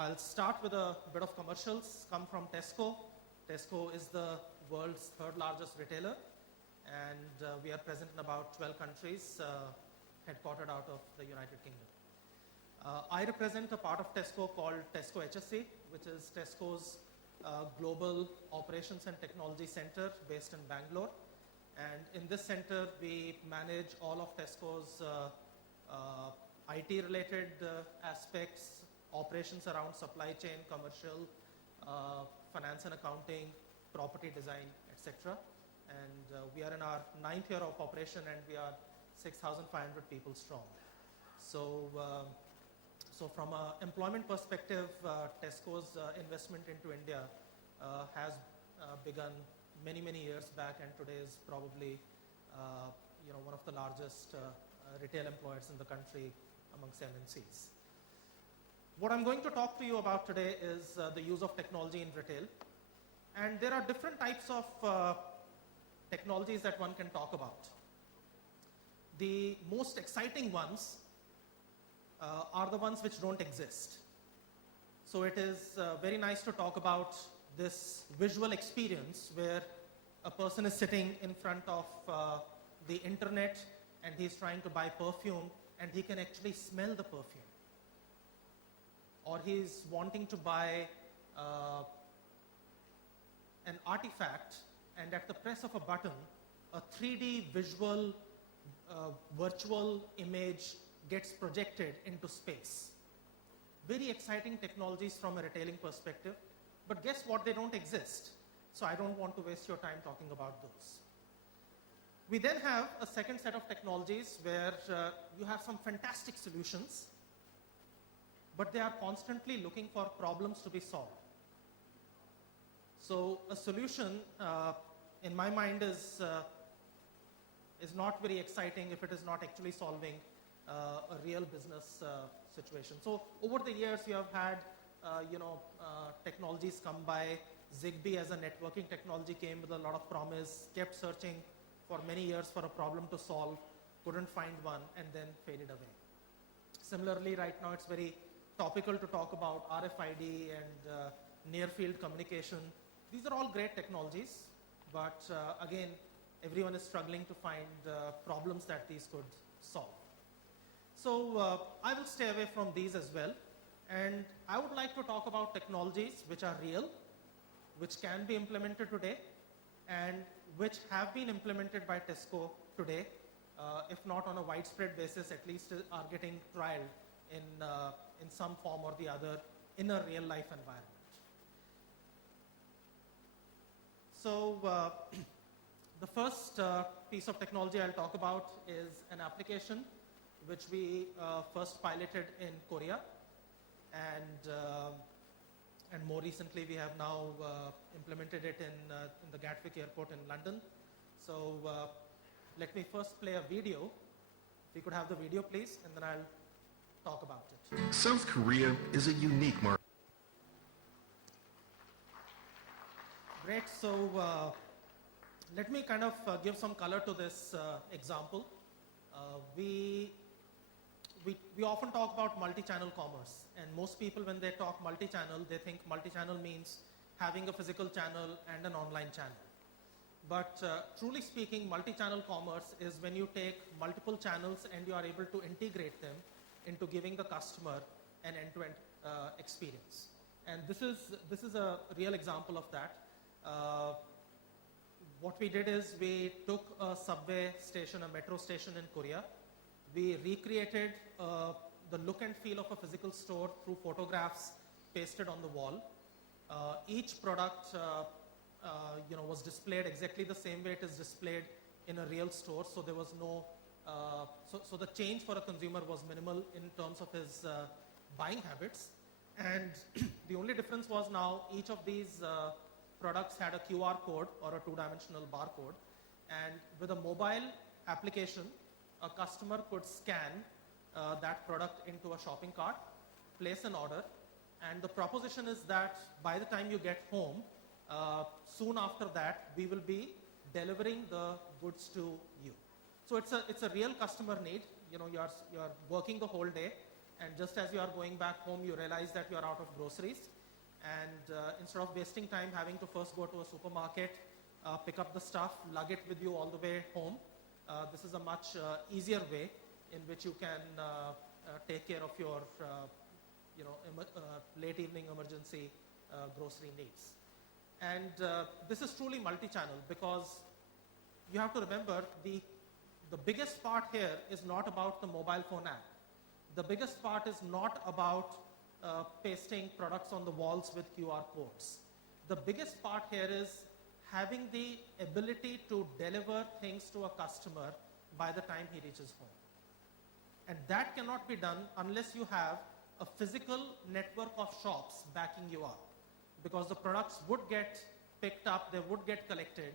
I'll start with a bit of commercials, come from Tesco. Tesco is the world's third largest retailer, and we are present in about 12 countries, headquartered out of the United Kingdom. I represent a part of Tesco called Tesco HSC, which is Tesco's global operations and technology center based in Bangalore. And in this center, we manage all of Tesco's IT-related aspects, operations around supply chain, commercial, finance and accounting, property design, etc. And we are in our 9th year of operation, and we are 6,500 people strong. So from an employment perspective, Tesco's investment into India has begun many years back, and today is probably one of the largest retail employers in the country amongst MNCs. What I'm going to talk to you about today is the use of technology in retail. And there are different types of technologies that one can talk about. The most exciting ones are the ones which don't exist. So it is very nice to talk about this visual experience where a person is sitting in front of the internet and he's trying to buy perfume, and he can actually smell the perfume. Or he's wanting to buy an artifact, and at the press of a button, a 3D visual virtual image gets projected into space. Very exciting technologies from a retailing perspective, but guess what? They don't exist. So I don't want to waste your time talking about those. We then have a second set of technologies where you have some fantastic solutions, but they are constantly looking for problems to be solved. So a solution, in my mind, is not very exciting if it is not actually solving a real business situation. So over the years, you have had technologies come by. Zigbee as a networking technology came with a lot of promise, kept searching for many years for a problem to solve, couldn't find one, and then faded away. Similarly, right now it's very topical to talk about RFID and near-field communication. These are all great technologies, but again, everyone is struggling to find problems that these could solve. So I will stay away from these as well, and I would like to talk about technologies which are real, which can be implemented today, and which have been implemented by Tesco today, if not on a widespread basis, at least are getting trialed in some form or the other in a real life environment. So the first piece of technology I'll talk about is an application which we first piloted in Korea, and more recently we have now implemented it in the Gatwick Airport in London. So let me first play a video. If we could have the video, please, and then I'll talk about it. South Korea is a unique market. Great. So let me kind of give some color to this example. We often talk about multi-channel commerce, and most people, when they talk multi-channel, they think multi-channel means having a physical channel and an online channel. But truly speaking, multi-channel commerce is when you take multiple channels and you are able to integrate them into giving the customer an end-to-end experience. And this is a real example of that. What we did is we took a subway station, a metro station in Korea. We recreated the look and feel of a physical store through photographs pasted on the wall. Each product was displayed exactly the same way it is displayed in a real store. So there was no, so the change for a consumer was minimal in terms of his buying habits. And the only difference was now each of these products had a QR code or a two-dimensional barcode. And with a mobile application, a customer could scan that product into a shopping cart, place an order, and the proposition is that by the time you get home, soon after that, we will be delivering the goods to you. So it's a real customer need. You are working the whole day, and just as you are going back home, you realize that you are out of groceries. And instead of wasting time having to first go to a supermarket, pick up the stuff, lug it with you all the way home, this is a much easier way in which you can take care of your late evening emergency grocery needs. And this is truly multi-channel, because you have to remember the biggest part here is not about the mobile phone app. The biggest part is not about pasting products on the walls with QR codes. The biggest part here is having the ability to deliver things to a customer by the time he reaches home. And that cannot be done unless you have a physical network of shops backing you up, because the products would get picked up, they would get collected,